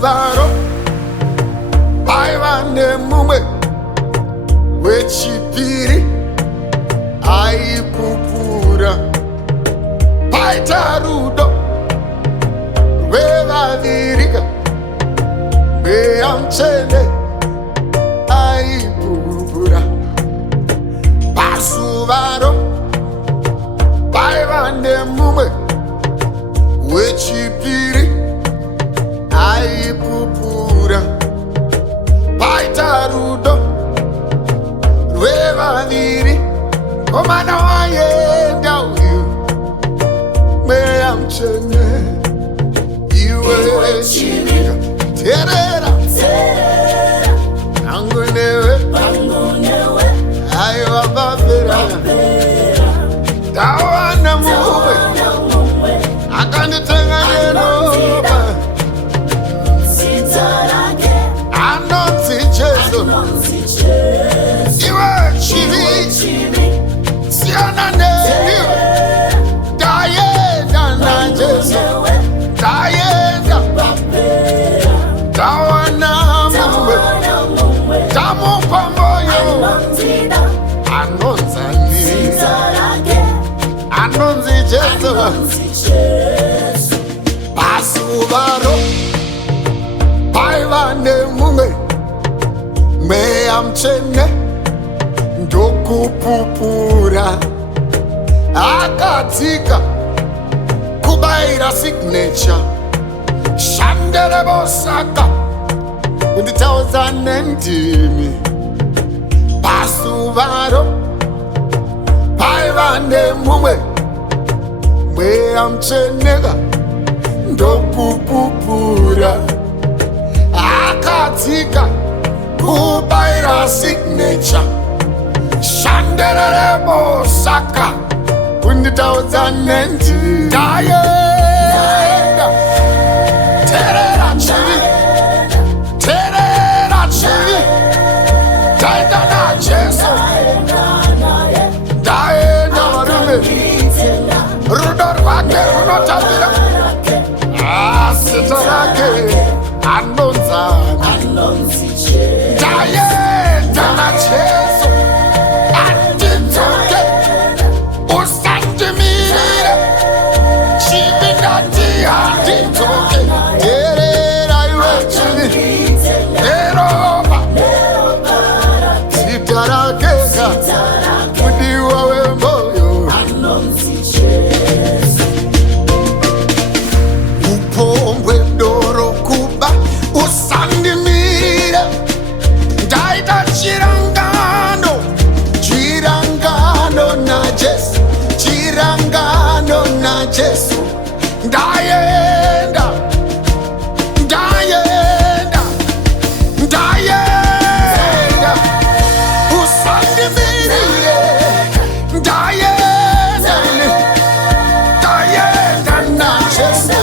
Pasuvaro paiva nemumwe wechipiri aipupura, paita rudo rwevaviri mweya mutsvene aipupura. Pasuvaro paiva nemumwe wechipiri aipupura, paita rudo rwevaviri. Komana waenda uyu mweya mutsvene, iwe wechipiri teerera angu newe aiwa vapera. Ndawana mumwe akanditenga neropa, anonzi Jesu. Iwe chivi siyana newe, ndaenda naJesu, ndaenda. Ndawana mumwe ndamupa moyo, anonzani anonzi Jesu. Pasuvaro paiva nemumwe mweya mutsvene ndokupupura, akadzika kubayira signature shanderebosaka kunditaudza nendimi. Pasuvaro paiva nemumwe mweya mutsveneka ndokupupura, akadzika kubayira signature shanderebosaka kunditaudza nendimi. Ndaenda teerera chivi, teerera chivi, ndaenda naJesu, ndaenda varume, rudo rwake runotambira, zita rake anonzani. Ndaenda naJesu, andidzoke, usandimirire chivi, ndati handidzoke. Teerera iwe chivi, neropa zita rakeka mudiwa wemwoyo. Upombwe doro kuba, usandimirire, ndaita chirangano, chirangano naJesu, chirangano naJesu. Ndaenda, ndaenda, ndaenda, usandimirire, ndaenda, ndaenda naJesu,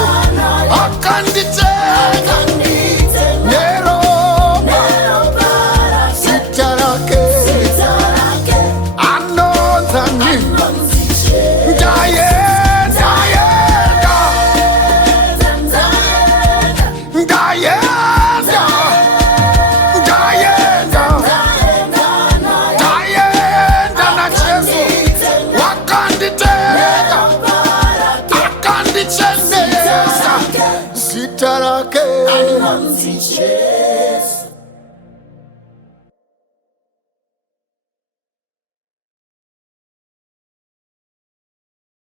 akanditenga neropa zita rake anonzani. Ndaenda, ndaenda, ndaenda, ndaenda naJesu, wakanditenga akandichenesa zita rake.